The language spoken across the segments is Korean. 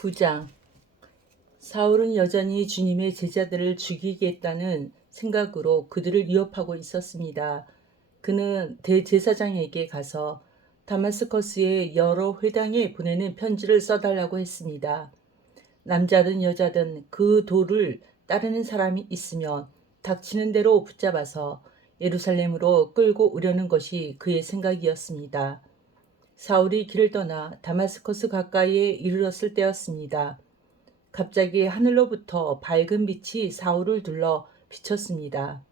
9장. 사울은 여전히 주님의 제자들을 죽이겠다는 생각으로 그들을 위협하고 있었습니다. 그는 대제사장에게 가서 다마스커스의 여러 회당에 보내는 편지를 써달라고 했습니다. 남자든 여자든 그 도를 따르는 사람이 있으면 닥치는 대로 붙잡아서 예루살렘으로 끌고 오려는 것이 그의 생각이었습니다. 사울이 길을 떠나 다마스커스 가까이에 이르렀을 때였습니다. 갑자기 하늘로부터 밝은 빛이 사울을 둘러 비쳤습니다.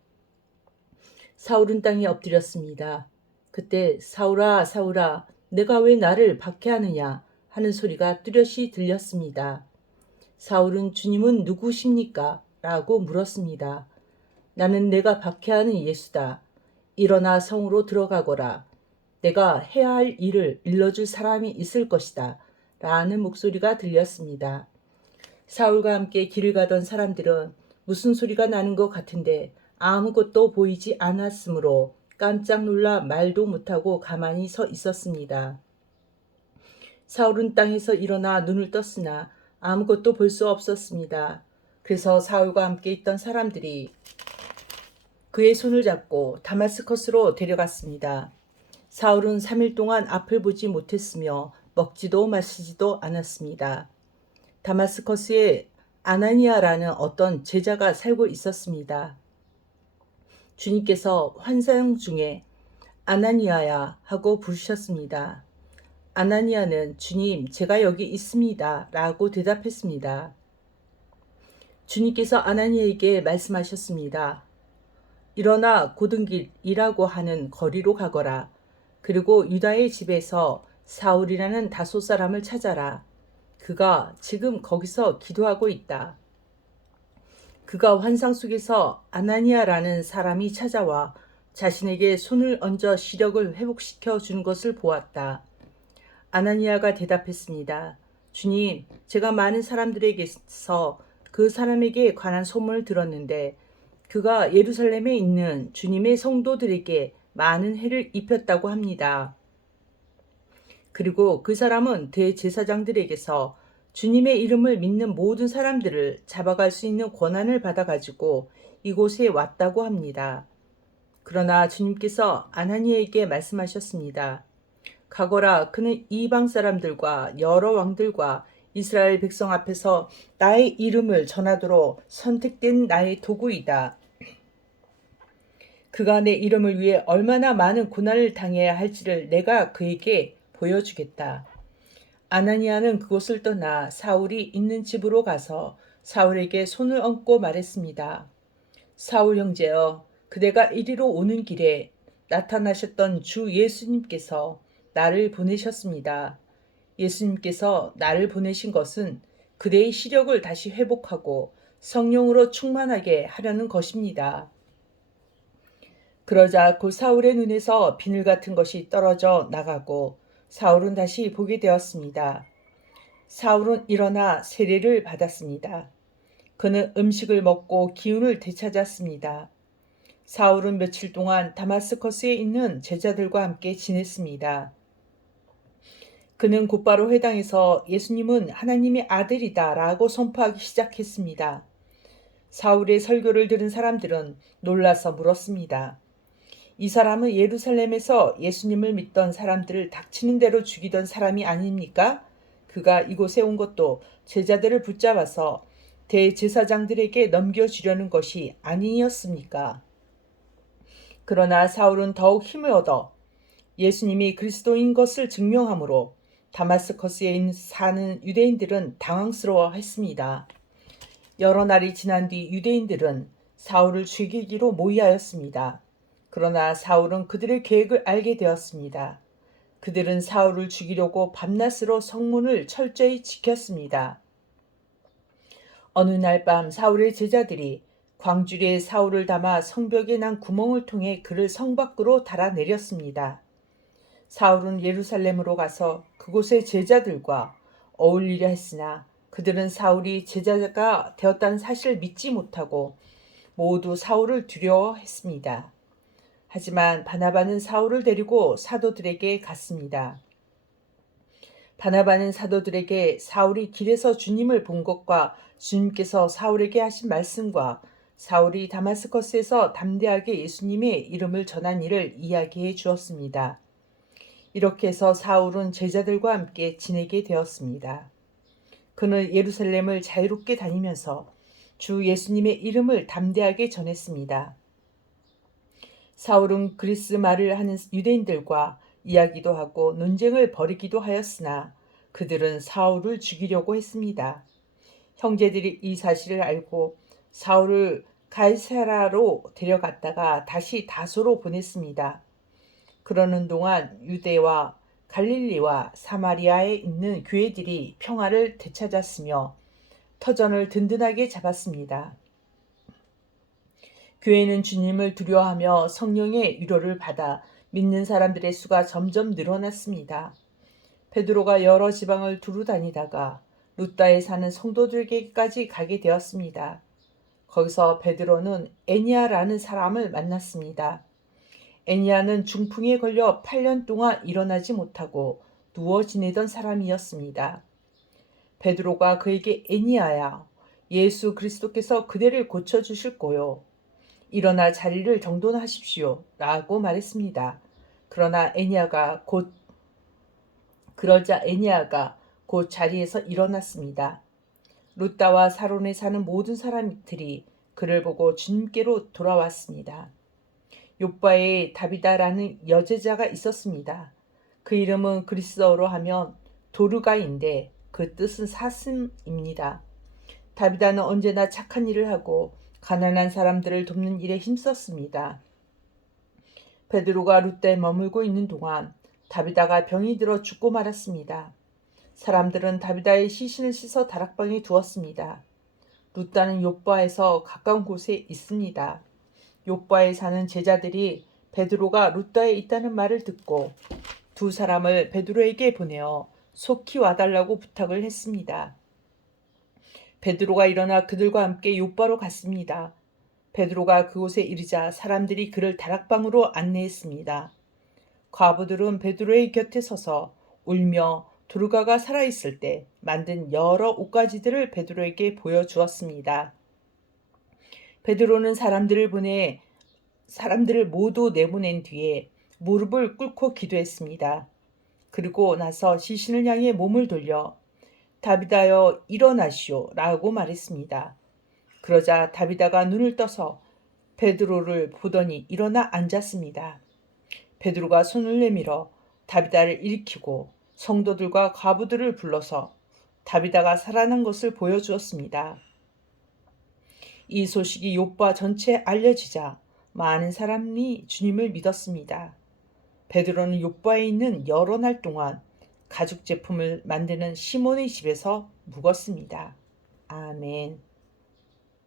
사울은 땅에 엎드렸습니다. 그때 사울아, 사울아, 내가 왜 나를 박해하느냐 하는 소리가 뚜렷이 들렸습니다. 사울은 주님은 누구십니까? 라고 물었습니다. 나는 내가 박해하는 예수다. 일어나 성으로 들어가거라. 내가 해야 할 일을 일러줄 사람이 있을 것이다. 라는 목소리가 들렸습니다. 사울과 함께 길을 가던 사람들은 무슨 소리가 나는 것 같은데 아무것도 보이지 않았으므로 깜짝 놀라 말도 못하고 가만히 서 있었습니다. 사울은 땅에서 일어나 눈을 떴으나 아무것도 볼 수 없었습니다. 그래서 사울과 함께 있던 사람들이 그의 손을 잡고 다마스커스로 데려갔습니다. 사울은 3일 동안 앞을 보지 못했으며 먹지도 마시지도 않았습니다. 다마스커스에 아나니아라는 어떤 제자가 살고 있었습니다. 주님께서 환상 중에 아나니아야 하고 부르셨습니다. 아나니아는 주님, 제가 여기 있습니다. 라고 대답했습니다. 주님께서 아나니아에게 말씀하셨습니다. 일어나 고등길이라고 하는 거리로 가거라. 그리고 유다의 집에서 사울이라는 다소 사람을 찾아라. 그가 지금 거기서 기도하고 있다. 그가 환상 속에서 아나니아라는 사람이 찾아와 자신에게 손을 얹어 시력을 회복시켜 주는 것을 보았다. 아나니아가 대답했습니다. 주님, 제가 많은 사람들에게서 그 사람에게 관한 소문을 들었는데 그가 예루살렘에 있는 주님의 성도들에게 많은 해를 입혔다고 합니다. 그리고 그 사람은 대제사장들에게서 주님의 이름을 믿는 모든 사람들을 잡아갈 수 있는 권한을 받아가지고 이곳에 왔다고 합니다. 그러나 주님께서 아나니아에게 말씀하셨습니다. 가거라, 그는 이방 사람들과 여러 왕들과 이스라엘 백성 앞에서 나의 이름을 전하도록 선택된 나의 도구이다. 그가 내 이름을 위해 얼마나 많은 고난을 당해야 할지를 내가 그에게 보여주겠다. 아나니아는 그곳을 떠나 사울이 있는 집으로 가서 사울에게 손을 얹고 말했습니다. 사울 형제여, 그대가 이리로 오는 길에 나타나셨던 주 예수님께서 나를 보내셨습니다. 예수님께서 나를 보내신 것은 그대의 시력을 다시 회복하고 성령으로 충만하게 하려는 것입니다. 그러자 곧 사울의 눈에서 비늘 같은 것이 떨어져 나가고 사울은 다시 보게 되었습니다. 사울은 일어나 세례를 받았습니다. 그는 음식을 먹고 기운을 되찾았습니다. 사울은 며칠 동안 다마스커스에 있는 제자들과 함께 지냈습니다. 그는 곧바로 회당에서 예수님은 하나님의 아들이다 라고 선포하기 시작했습니다. 사울의 설교를 들은 사람들은 놀라서 물었습니다. 이 사람은 예루살렘에서 예수님을 믿던 사람들을 닥치는 대로 죽이던 사람이 아닙니까? 그가 이곳에 온 것도 제자들을 붙잡아서 대제사장들에게 넘겨주려는 것이 아니었습니까? 그러나 사울은 더욱 힘을 얻어 예수님이 그리스도인 것을 증명하므로 다마스커스에 사는 유대인들은 당황스러워했습니다. 여러 날이 지난 뒤 유대인들은 사울을 죽이기로 모의하였습니다. 그러나 사울은 그들의 계획을 알게 되었습니다. 그들은 사울을 죽이려고 밤낮으로 성문을 철저히 지켰습니다. 어느 날 밤 사울의 제자들이 광주리에 사울을 담아 성벽에 난 구멍을 통해 그를 성 밖으로 달아내렸습니다. 사울은 예루살렘으로 가서 그곳의 제자들과 어울리려 했으나 그들은 사울이 제자가 되었다는 사실을 믿지 못하고 모두 사울을 두려워했습니다. 하지만 바나바는 사울을 데리고 사도들에게 갔습니다. 바나바는 사도들에게 사울이 길에서 주님을 본 것과 주님께서 사울에게 하신 말씀과 사울이 다마스커스에서 담대하게 예수님의 이름을 전한 일을 이야기해 주었습니다. 이렇게 해서 사울은 제자들과 함께 지내게 되었습니다. 그는 예루살렘을 자유롭게 다니면서 주 예수님의 이름을 담대하게 전했습니다. 사울은 그리스 말을 하는 유대인들과 이야기도 하고 논쟁을 벌이기도 하였으나 그들은 사울을 죽이려고 했습니다. 형제들이 이 사실을 알고 사울을 가이사라로 데려갔다가 다시 다소로 보냈습니다. 그러는 동안 유대와 갈릴리와 사마리아에 있는 교회들이 평화를 되찾았으며 터전을 든든하게 잡았습니다. 교회는 주님을 두려워하며 성령의 위로를 받아 믿는 사람들의 수가 점점 늘어났습니다. 베드로가 여러 지방을 두루 다니다가 루다에 사는 성도들에게까지 가게 되었습니다. 거기서 베드로는 애니아라는 사람을 만났습니다. 애니아는 중풍에 걸려 8년 동안 일어나지 못하고 누워 지내던 사람이었습니다. 베드로가 그에게 애니아야, 예수 그리스도께서 그대를 고쳐주실 거요. 일어나 자리를 정돈하십시오. 라고 말했습니다. 그러자 애니아가 곧 자리에서 일어났습니다. 루다와 사론에 사는 모든 사람들이 그를 보고 주님께로 돌아왔습니다. 욥바에 다비다라는 여제자가 있었습니다. 그 이름은 그리스어로 하면 도르가인데 그 뜻은 사슴입니다. 다비다는 언제나 착한 일을 하고 가난한 사람들을 돕는 일에 힘썼습니다. 베드로가 루다에 머물고 있는 동안 다비다가 병이 들어 죽고 말았습니다. 사람들은 다비다의 시신을 씻어 다락방에 두었습니다. 루다는 욥바에서 가까운 곳에 있습니다. 욥바에 사는 제자들이 베드로가 루다에 있다는 말을 듣고 두 사람을 베드로에게 보내어 속히 와달라고 부탁을 했습니다. 베드로가 일어나 그들과 함께 욥바로 갔습니다. 베드로가 그곳에 이르자 사람들이 그를 다락방으로 안내했습니다. 과부들은 베드로의 곁에 서서 울며 도르가가 살아있을 때 만든 여러 옷가지들을 베드로에게 보여주었습니다. 베드로는 사람들을 모두 내보낸 뒤에 무릎을 꿇고 기도했습니다. 그리고 나서 시신을 향해 몸을 돌려 다비다여 일어나시오 라고 말했습니다. 그러자 다비다가 눈을 떠서 베드로를 보더니 일어나 앉았습니다. 베드로가 손을 내밀어 다비다를 일으키고 성도들과 과부들을 불러서 다비다가 살아난 것을 보여주었습니다. 이 소식이 욥바 전체에 알려지자 많은 사람이 주님을 믿었습니다. 베드로는 욥바에 있는 여러 날 동안 가죽 제품을 만드는 시몬의 집에서 묵었습니다. 아멘.